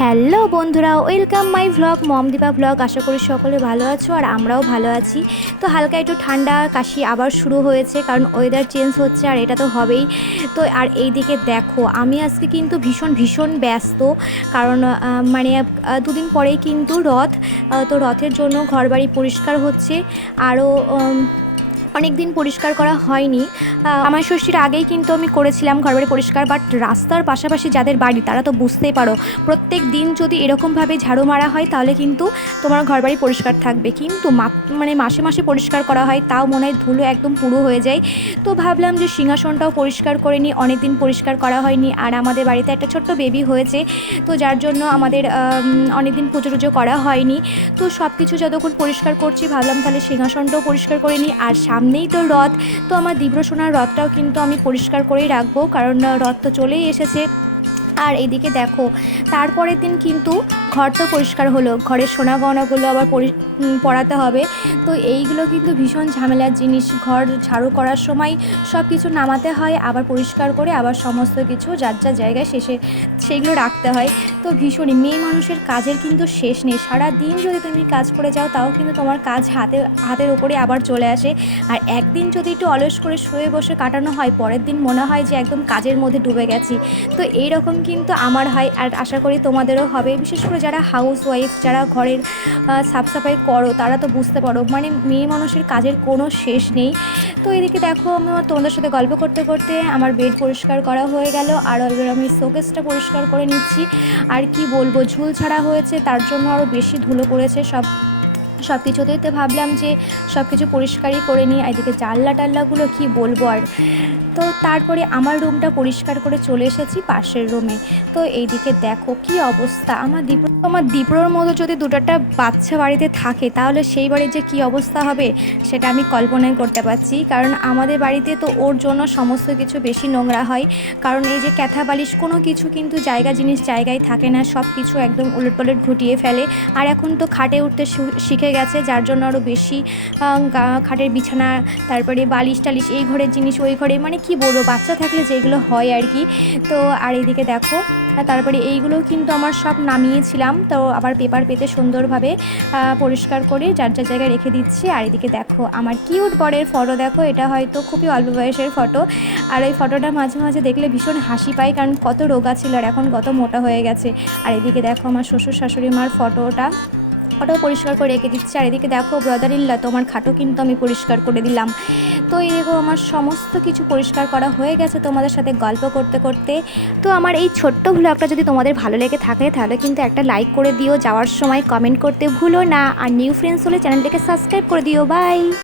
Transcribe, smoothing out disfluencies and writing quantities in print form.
Hello বন্ধুরা, welcome my vlog মমদীপা vlog. আশা করি সকলে ভালো আছো আর আমরাও ভালো আছি। তো হালকা একটু ঠান্ডা কাশি আবার শুরু হয়েছে, কারণ ওয়েদার চেঞ্জ হচ্ছে আর এটা তো হবেই। তো আর এই দিকে দেখো, আমি আজকে কিন্তু ভীষণ ভীষণ ব্যস্ত, কারণ দুদিন পরেই কিন্তু রথ। তো রথের জন্য ঘরবাড়ি পরিষ্কার হচ্ছে। আরও অনেক দিন পরিষ্কার করা হয়নি। আমার ষষ্ঠীর আগেই কিন্তু আমি করেছিলাম ঘরবাড়ি পরিষ্কার, বাট রাস্তার পাশাপাশি যাদের বাড়ি তারা তো বুঝতেই পারো, প্রত্যেক দিন যদি এরকমভাবে ঝাড়ু মারা হয় তাহলে কিন্তু তোমার ঘরবাড়ি পরিষ্কার থাকবে, কিন্তু মাসে মাসে পরিষ্কার করা হয়, তাও মনে হয় ধুলো একদম পুরো হয়ে যায়। তো ভাবলাম যে সিংহাসনটাও পরিষ্কার করে নিই, অনেক দিন পরিষ্কার করা হয়নি। আর আমাদের বাড়িতে একটা ছোট্ট বেবি হয়েছে, তো যার জন্য আমাদের অনেক দিন পুজো টুজো করা হয়নি। তো সব কিছু যতক্ষণ পরিষ্কার করছি ভাবলাম তাহলে সিংহাসনটাও পরিষ্কার করে নিই। আর সামনেই তো রথ, তো আমার দিব্রসোনার রথটাও কিন্তু আমি পরিষ্কার করেই রাখবো, কারণ রথ তো চলেই এসেছে। আর এদিকে দেখো, তারপরের দিন কিন্তু ঘর তো পরিষ্কার হলো, ঘরের সোনা গয়নাগুলো আবার পরাতে হবে। তো এইগুলো কিন্তু ভীষণ ঝামেলার জিনিস, ঘর ঝাড়ু করার সময় সব কিছু নামাতে হয়, আবার পরিষ্কার করে আবার সমস্ত কিছু যার যার জায়গায় সেইগুলো রাখতে হয়। তো ভীষণই, মেয়ে মানুষের কাজের কিন্তু শেষ নেই। সারা দিন যদি তুমি কাজ করে যাও তাও কিন্তু তোমার কাজ হাতের ওপরে আবার চলে আসে। আর একদিন যদি একটু অলস করে শুয়ে বসে কাটানো হয়, পরের দিন মনে হয় যে একদম কাজের মধ্যে ডুবে গেছি। তো এইরকম কিন্তু আমার হয়, আর আশা করি তোমাদেরও হবে। বিশেষ করে যারা হাউস ওয়াইফ, যারা ঘরের সাফ সাফাই করো, তারা তো বুঝতে পারো, মেয়ে মানুষের কাজের কোনো শেষ নেই। তো এদিকে দেখো, আমি তোমাদের সাথে গল্প করতে করতে আমার বেড পরিষ্কার করা হয়ে গেল, আর এবার আমি শোকেসটা পরিষ্কার করে নিচ্ছি। আর কি বলবো, ঝুল ছাড়া হয়েছে, তার জন্য আরও বেশি ধুলো পড়েছে সব কিছুতেই। তো ভাবলাম যে সব কিছু পরিষ্কারই করে নিই। এদিকে জানলা টাল্লাগুলো কি বলবো আর। তো তারপরে আমার রুমটা পরিষ্কার করে চলে এসেছি পাশের রুমে। তো এইদিকে দেখো কি অবস্থা, আমার দীপ্রর মতো যদি দুটোটা বাচ্চা বাড়িতে থাকে তাহলে সেই বাড়ির যে কী অবস্থা হবে সেটা আমি কল্পনাই করতে পারছি। কারণ আমাদের বাড়িতে তো ওর জন্য সমস্ত কিছু বেশি নোংরা হয়, কারণ এই যে ক্যাথা বালিশ কোনো কিছু কিন্তু জিনিস জায়গায় থাকে না, সব কিছু একদম উলটপালট ঘুটিয়ে ফেলে। আর এখন তো খাটে উঠতে শিখে গেছে, যার জন্য আরও বেশি খাটের বিছানা, তারপরে বালিশ টালিশ, এই ঘরের জিনিস ওই ঘরে, কি বলবো, বাচ্চা থাকলে যেগুলো হয় আর কি। তো আর এইদিকে দেখো, তারপরে এইগুলোও কিন্তু আমার সব নামিয়েছিলাম, তো আবার পেপার পেতে সুন্দরভাবে পরিষ্কার করে যার যার জায়গায় রেখে দিচ্ছি। আর এদিকে দেখো আমার কিউট বরের ফটো, দেখো এটা হয়তো খুবই অল্প বয়সের ফটো। আর এই ফটোটা মাঝে মাঝে দেখলে ভীষণ হাসি পায়, কারণ কত রোগা ছিল আর এখন কত মোটা হয়ে গেছে। আর এদিকে দেখো আমার শ্বশুর শাশুড়ি মার ওটাও পরিষ্কার করে রেখে দিচ্ছি। আর এদিকে দেখো ব্রাদার ইন ল, তোমার খাটও কিন্তু আমি পরিষ্কার করে দিলাম। তো এই দেখো আমার সমস্ত কিছু পরিষ্কার করা হয়ে গেছে তোমাদের সাথে গল্প করতে করতে। তো আমার এই ছোট্ট ভ্লগটা যদি তোমাদের ভালো লেগে থাকে তাহলে কিন্তু একটা লাইক করে দিও, যাওয়ার সময় কমেন্ট করতে ভুলো না, আর নিউ ফ্রেন্ডস হলে চ্যানেলটাকে সাবস্ক্রাইব করে দিও। বাই।